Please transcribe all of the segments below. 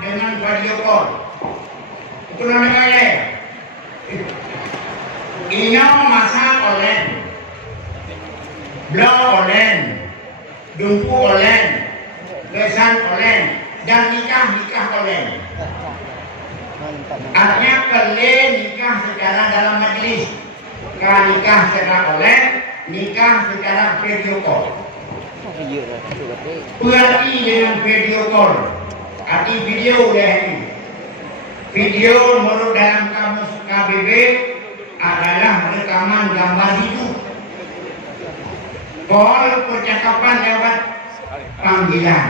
dengan video call. Itu namanya inyong masak olen, blow olen, dumpu olen, besan olen, dan nikah olen. Artinya kele nikah secara dalam majelis, nikah secara olen, nikah secara video call. Berarti dengan video call, arti video ini. Video menurut dalam kamus KBB adalah rekaman gambar hidup. Call percakapan lewat panggilan.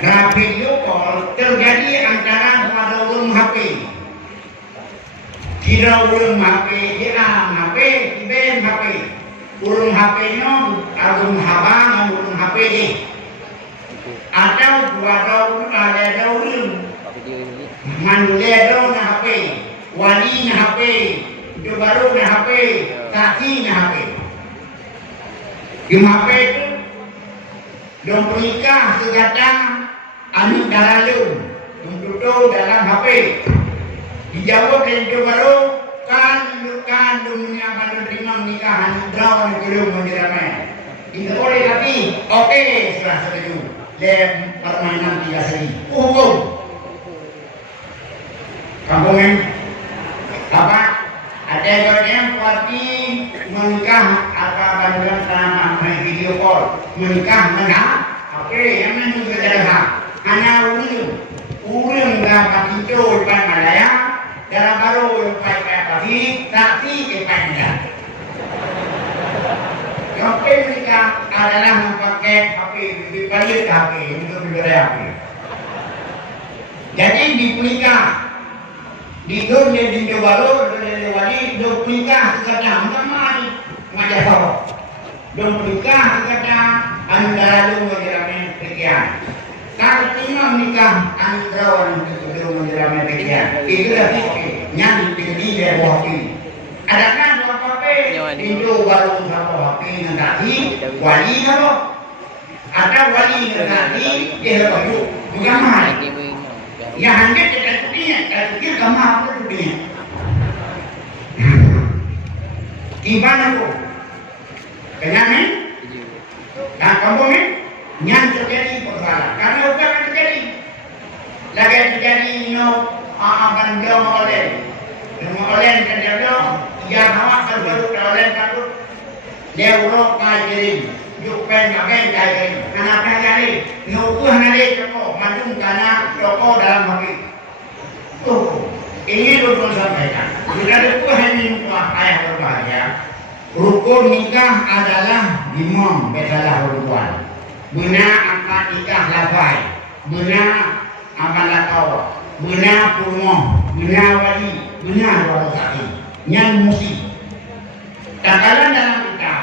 Nah, video call terjadi antara dua orang HP. Kira orang HP, dia HP, ben HP. Urung HP-nya, urung habang, urung HP dia. Atau dua orang ada orang. Mandulia na HP, wali na HP, itu baru na HP, kaki na HP. Yung HP itu, dong pernikah segadang anu dalalum, duduk dalam HP. Dijawab dan itu baru kan dunia baru terima nikahan draw belum menjeramai. Itu boleh tapi oke setelah setuju. Lem permainan 3 seri. Hukum. Kampungin apa? Ada yang parti menikah apa bantuan sama video call menikah mana? Oke, yang mana juga dah. Hanya urang dapat itu depan Malaya dalam baru pakai pagi tapi depan dia. Yang menikah adalah memakai HP, dibalik HP untuk berbeda HP. Jadi di menikah di dunia di baru dari wali do nikah kadang sama ngajak bawa do nikah kadang antara lu menjalani pikiran kalau cuma nikah antara lu menjalani pikiran itu berarti nyanyi tinggi dari waktu ada kan apa itu baru apa waktu nanti wali kalau ada wali nanti dia baru bukan mahal ya hanya dekat dunia, dia gambar apa dunia? Gimana tu? Kenapa? Dan kamu ni, yang terjadi persoalan. Karena apa yang terjadi? Lagi terjadi akan dia oleh kerja yang awak baru oleh satu dia urut kajian. Jupen makan kajian. Kenapa jadi? Nukuh nanti cakap macam karena rokok dalam hati. Ini rukun sampaikan. Bila rukun ini ayah berbahagia. Rukun nikah adalah 5 besalah rukun. Bina akad nikah lafai, bina amal lakawa, bina purmo, bina wali, bina warasaki. Yang musik. Takalan dalam kitab.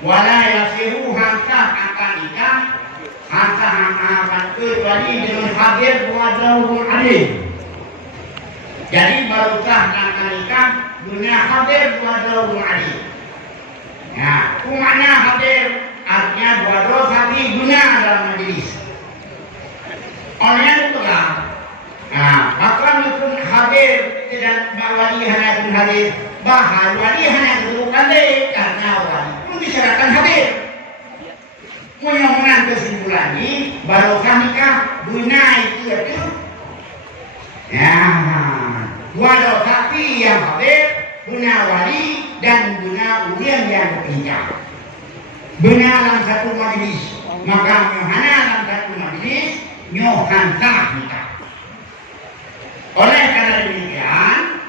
Wala yasiru hangkah akad nikah. Hangkah kecuali dengan hadir wadahul adil. Jadi baru sah nikah dunia hadir wadahul adil. Ya, makna hadir artinya wadah tapi guna dalam majlis. Oleh itu lah. Bahkan itu hadir tidak wali hanya pun hadir. Bahkan wali hanya kedudukan deh karena wali pun disyaratkan hadir. Mudah-mudahan kesimpulan ini barokah nikah guna itu. Ya, dua tapi yang hadir guna wali dan guna ulian yang bernikah. Benar dalam satu majlis, maka nyohana dalam satu majlis nyohan sah nikah. Oleh karena demikian,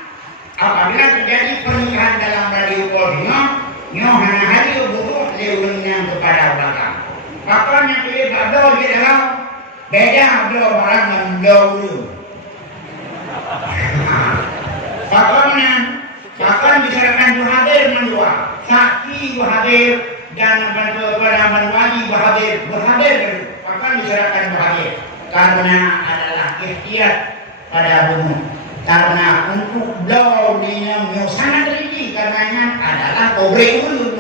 apabila terjadi pernikahan dalam radio Polri, nyohana hari buruk lewatnya kepada belakang. Makanya pilih badau di dalam beda badau barang dan badau. Bahkan diserahkan hadir mendua, saksi hadir dan berwali berhadir akan diserahkan berhadir karena adalah ikhtiar pada bunuh karena untuk beliau dengan sangat teliti karena adalah boleh ulun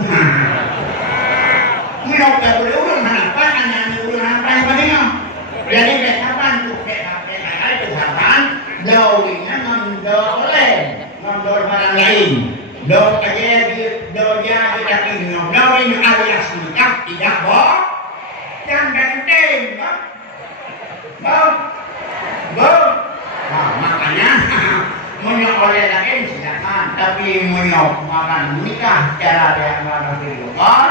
mengapa boleh ulun apa hanya ulun apa yang penting jadi kapan tuh itu kapan beliau dengan mendoleh barang lain dok aja do dia kita tinggal beliau ini alias nikah tidak boh yang penting boh nah, makanya menyok oleh lagi silakan tapi menyok makan nikah cara dia makan di luar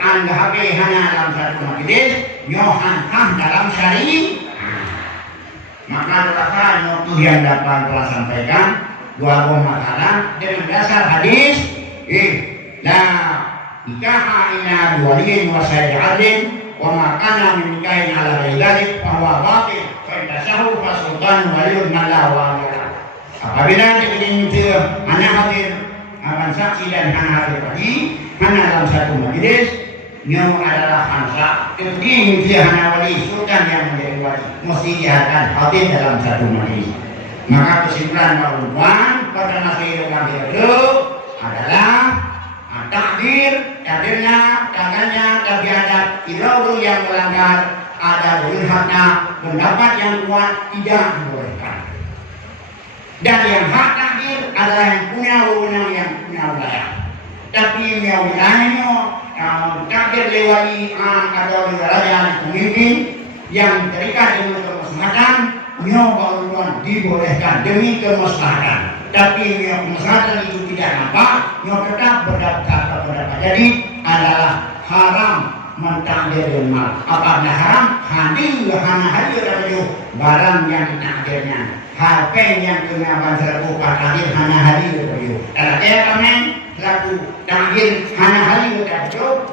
anda habis hanya dalam satu majlis nyohan dalam syari maka rasa nyok yang dapat telah sampaikan dua masalah dengan dasar hadis nah nikah ina dua lin wasai adin wa makana min nikahin ala baydalik bahwa batil fa'intasahu fasultan waliyun malawa apabila dikini hanya hadir akan saksi dan hanya hadir tadi hanya dalam satu majlis yang adalah hansa jadi dia hanya wali sultan yang menjadi wali mesti dia akan hadir dalam satu majlis maka kesimpulan bahwa pada masa hidup itu adalah takdirnya tangannya tapi ada ilau yang melanggar ada haknya pendapat yang kuat tidak dibolehkan dan yang hak takdir adalah yang punya wewenang yang punya wilayah tapi yang wilayahnya takdir lewati atau wilayah pemimpin yang terikat dengan kemaslahatan nyoba dibolehkan demi kemaslahatan tapi kemaslahatan itu tidak nampak tetap berdasar kepada jadi adalah haram mentakdir mal apabila haram hadir barang yang takdirnya HP yang punya bahasa buka takdir hanya hadir kalau dia kamen selaku takdir hanya hadir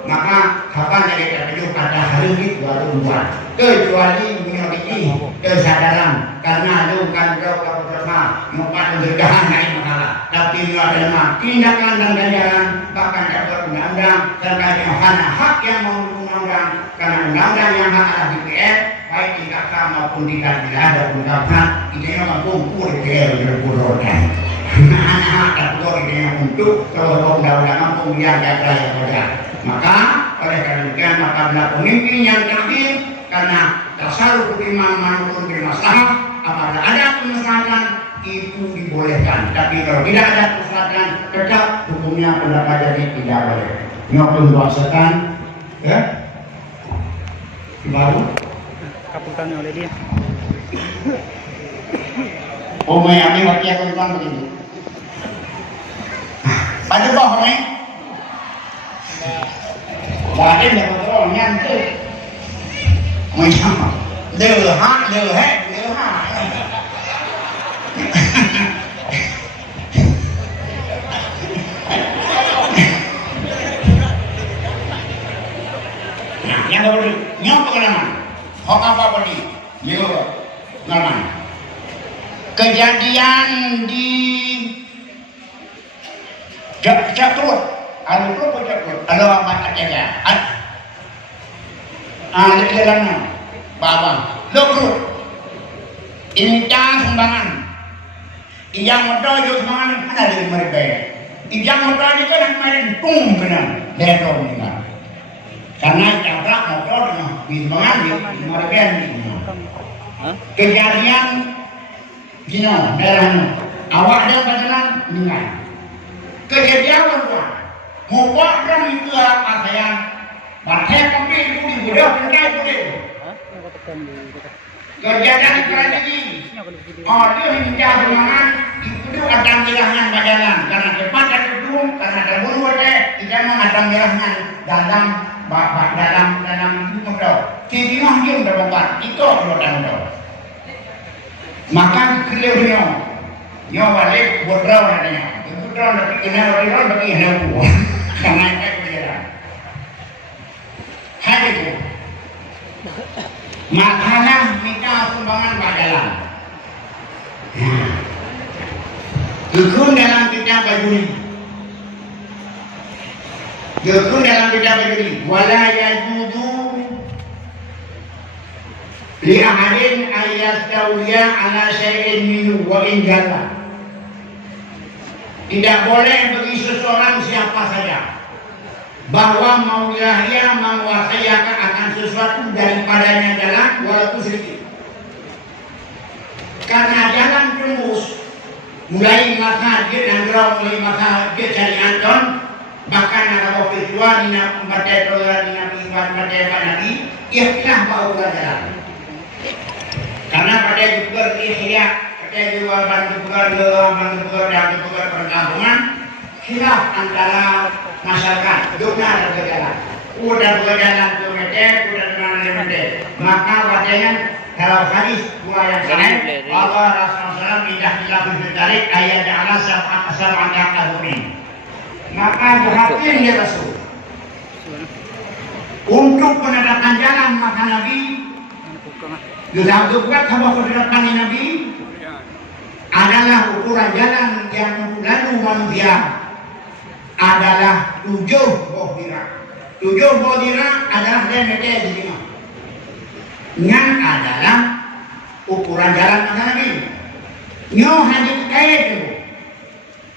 maka kapan jadi takdir pada hari itu baru buat kecuali memiliki kesadaran karena itu kan jauh bersama membuat pencegahan lain masalah tapi itu adalah tindakan dan ganjaran bahkan dapat undang-undang terkait dengan hak yang mengundang karena undang-undang yang hak ada DPR baik di KK maupun di KPK ada ungkapan itu yang mampu DPR berburokan anak-anak terbuat ini untuk kalau undang-undang mampu menjaga rakyat saja maka oleh karena itu maka bila pemimpin yang takdir karena tasarruf imam maupun bermasalah apabila ada kemaslahatan itu dibolehkan tapi kalau tidak ada kemaslahatan tetap hukumnya pendapat jadi tidak boleh nyokong doakan ya baru kaputannya oleh dia Omay ami waktu aku bilang begitu pada bohong nih Badan yang betul nyantuk macam leh yang baru nyok pengalaman hok apa bodi yo pengalaman kejadian di Jakrut kalau amat aja lekerannya bawang Jakrut ini jangan sumbangan yang modal juga sumbangan ada di mereka yang modal itu kan main tung kena ledor ni kan karena cabrak motor sumbangan di mereka kejadian gino merahnya awak dia beneran dengan kejadian apa muak dan itu apa yang batai kami itu di budak pentai boleh kejadian tragedi dia menjadi semangat itu ada mirahan bajalan karena cepat dan gedung karena terburu aja tidak mengadam mirahan dalam modal tidaklah dia berbuat itu modal maka kelihnya balik bodraw adanya bodraw tapi kena bodraw tapi hendak buat karena itu kelihatan hari itu makanan minta sumbangan bajalan Dukun dalam kitab baju Justru dalam kitab ini wala yajudu li ahadin ayyastawiya ala syai'in minhu wa in jalla. Tidak boleh bagi seseorang siapa saja bahwa maulahnya menguasai akan sesuatu daripadanya jalan walaupun sedikit. Karena jalan tembus mulai masa dia nangrau mulai masa dia cari Anton bahkan ada virtual di nabi nabi ikhlas bahu jalan. Karena pada juga ihya pada juga bantu dan perkampungan khilaf antara masyarakat dunia dan berjalan. Udah berjalan ke Medek, udah berjalan maka wajahnya kalau hadis dua yang lain Allah Rasulullah tidak dilakukan tarik ayat Allah asal angkat adumin. Maka perhatian ya Rasul untuk pendatangan jalan maka Nabi sudah buat bahwa pendatangan Nabi adalah ukuran jalan yang lalu manusia adalah 7 buah dirham. 7 buah dirham adalah meter di sini. Yang adalah ukuran jalan maka Nabi. Nyo hadis kaya itu.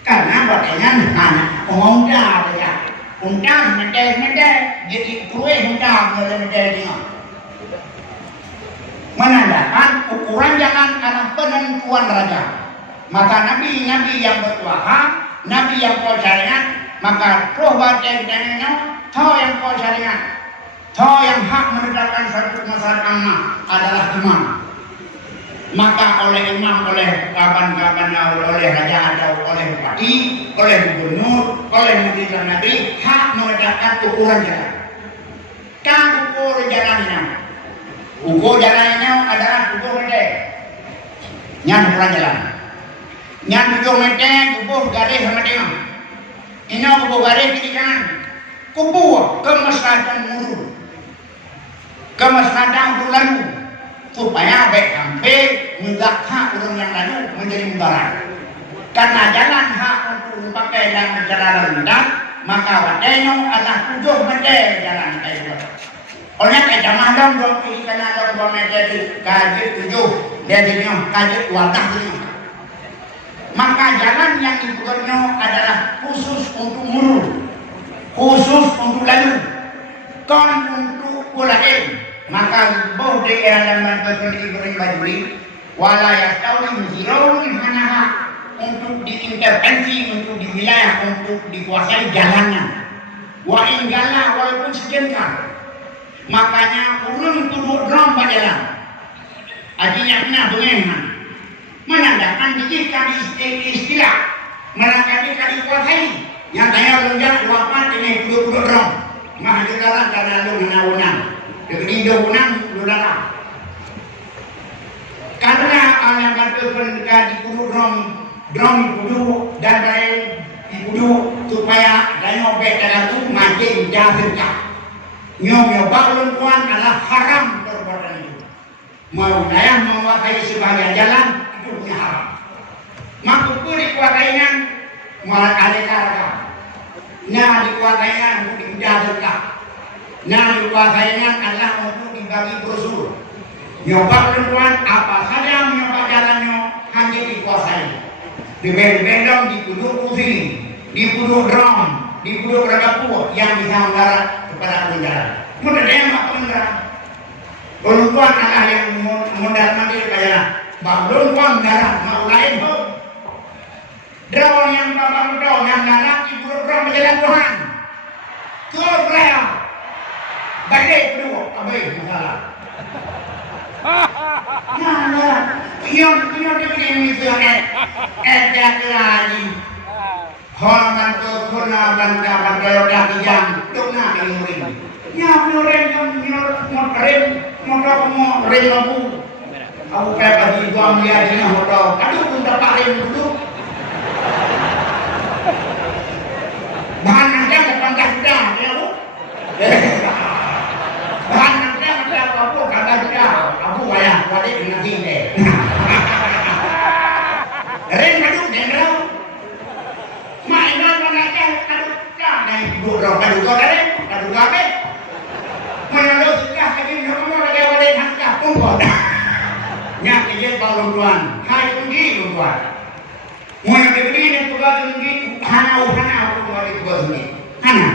Karena batanya anak unta saja. Unta meter jadi kue unta meter dia. Menandakan ukuran jalan adalah penentuan raja. Maka nabi yang berkuasa, nabi yang kau syariat, maka roh batin dan tahu yang kau syariat, tahu yang hak menegakkan satu masalah ammah adalah imam. Maka oleh imam, oleh kawan-kawan, oleh raja atau oleh bupati, oleh gubernur, oleh menteri dalam negeri, hak menegakkan ukuran jalan. Kan ukur jalannya, ukur jalannya adalah ukur meter, yang ukuran jalan. Yang 7 meter kubuh garis sama dia. Ini kubuh garis kiri kanan. Kubuh kemaslahatan muru. Kemaslahatan lalu supaya baik sampai menggak hak orang yang lalu menjadi mudarat. Karena jalan hak untuk dipakai dan jalan rendah, maka wadahnya adalah 7 meter jalan kayu. Oleh kita malam dong kiri kanan 2 meter kaji 7 dari kaji wadah ini. Maka jalan yang dibuatnya adalah khusus untuk muru, khusus untuk lalu, kan untuk pulahin. Maka boh di era dan beri bajuri, walayah tahu muzirun hanaha untuk diintervensi untuk di wilayah untuk dikuasai jalannya. Wa inggala walaupun sejengkal. Makanya ulun turut drum jalan. Ajinya kena bengengan. Menandakan jika istilah menangkap dikuasai yang tanya lonjak luapan ini duduk dong mah jugalah karena lu menawunang jadi unang ludara karena yang berkepen di kudu drum kudu dan lain di kudu supaya dayo beda itu makin jauh nyonya balon kuan adalah haram perbuatan itu mau daya menguasai sebagian jalan itu punya haram. Maka dikuasainya malah ada cara. Nah dikuasainya untuk dijadikan. Nah dikuasainya adalah untuk dibagi brosur. Nyoba perempuan apa saja nyoba jalannya hanya dikuasai. Dibel-belong di kudu kursi, di kudu drum, di kudu beragapur yang bisa mengarah kepada penjara. Mudah yang tak penjara. Perempuan adalah yang modal mandiri kaya. Belum pun darah mau lain pun. Drone yang bapak drone yang darah ibu drone berjalan Tuhan. Tur belaya. Badai kedua, abai masalah. Nah, pion diberi itu ada lagi. Hormat tu kuna bangga bangga jam tuna ini. Ya murid mau rem aku kayak bagi 2 miliar ini hotel. Aduh, pun dapat rem dulu. Bahan nanti depan dah sudah, ya bu. Bahan nanti ada apa? Kata sudah. Aku bayar, balik dengan tinggi. Rem aduh, dengar. Mainan mana aja, aduh, naik 2 orang paduga dah paduga ke mana sudah lagi kamu lagi ada hangkah pun nyak kerja tuan hai tinggi tuan mana beri ni tuan tinggi hana aku tuan itu tinggi hana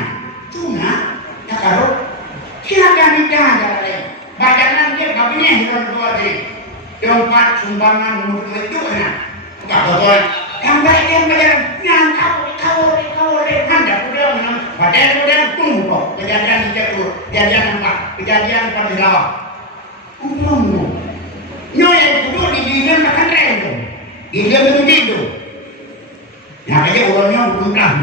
tuna tak karo silakan nikah dah bacanan dia kabinnya hidup tuan ni tempat sumbangan mutu itu na tak tuan yang bayar yang kau handa sudah menang pada sudah tunggu kejadian itu kejadian apa kejadian pada lawa umum nyoy yang kudu di dunia makan rendo di dia begitu nah aja orangnya berundang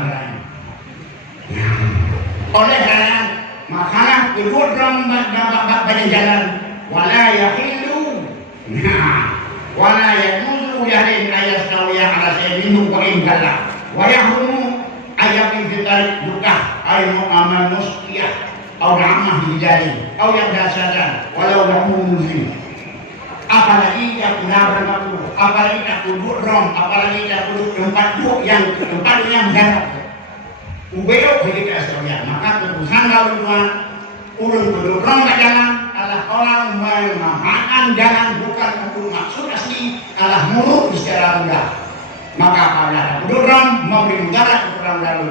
oleh karena makanan kudu dalam banyak jalan wala yahillu wala yakunu yahin ayat sawiyah ala sayyidinu wa ingkalla wa yahrumu ayat fitarik duka ayat amal musqiyah atau ramah dijadi atau yang dasaran walau lahu muslim apalagi yang benar benar apalagi tak duduk rom apalagi tak duduk tempat duduk yang darat ubeo begitu aslinya maka keputusan lalu Tuhan ulun duduk rom ke jalan adalah orang memanfaatkan jalan bukan untuk maksud asli adalah muruk secara rendah maka apabila duduk rom memberi mudarat ke orang lalu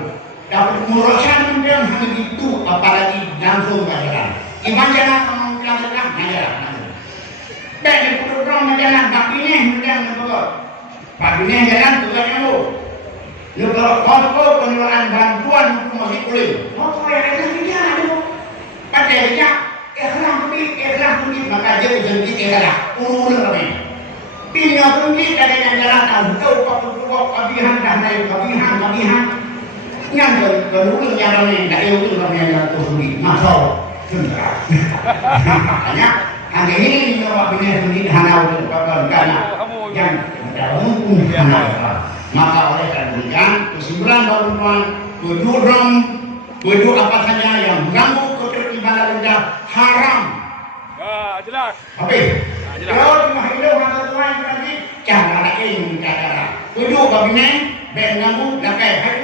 dapat muruskan kemudian hanya itu apalagi langsung ke jalan iman jalan kamu bilang jalan baik duduk rom ke jalan tapi ini kemudian paginya jalan tugasnya lu kalau pengeluaran bantuan untuk masih kulit mau yang ada di jalan itu padanya ikhlas pergi maka dia berhenti ikhlas urun kami pilih pergi dari jalan tahu kau kabihan dah naik kabihan yang kedua jalan ini tak ada kami yang tu sendiri masuk sudah makanya hari ini nyawa bini sendiri hanau karena yang dalam hanau maka oleh karena kesimpulan baru tujuh apa saja yang mengganggu ketertiban rendah haram. Jelas. Habis. Kalau cuma hidup masa tuan nanti cara lagi cara. Tujuh kabinnya mengganggu lakai hari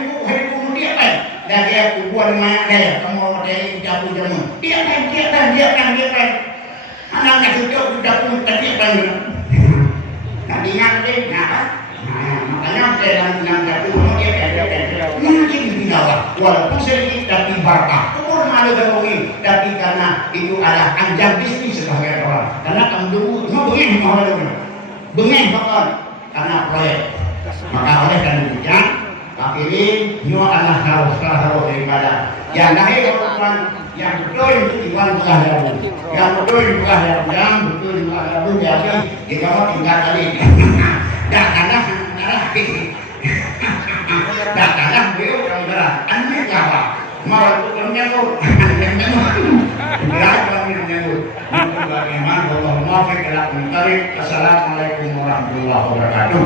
tunggu dia kan. Dan dia kubuan mana dia kamu dari jauh jauh. Dia kan. Anak sudah pun tadi kan. Nanti nanti makanya dalam jatuh dia mungkin tidak walaupun sedikit tapi berkah umur malu terungi tapi karena itu adalah anjang bisnis sebagai orang karena kamu dulu begini bengeng bahkan karena proyek maka oleh karena demikian ini nyo adalah harus daripada yang lahir keperluan yang betul itu iman bukan yang betul bukan yang betul bukan jadi jika mau tinggal tadi dah kalah beliau orang berat aneh apa mau menyambut bagaimana Allah maafkan kita. Assalamualaikum warahmatullahi wabarakatuh.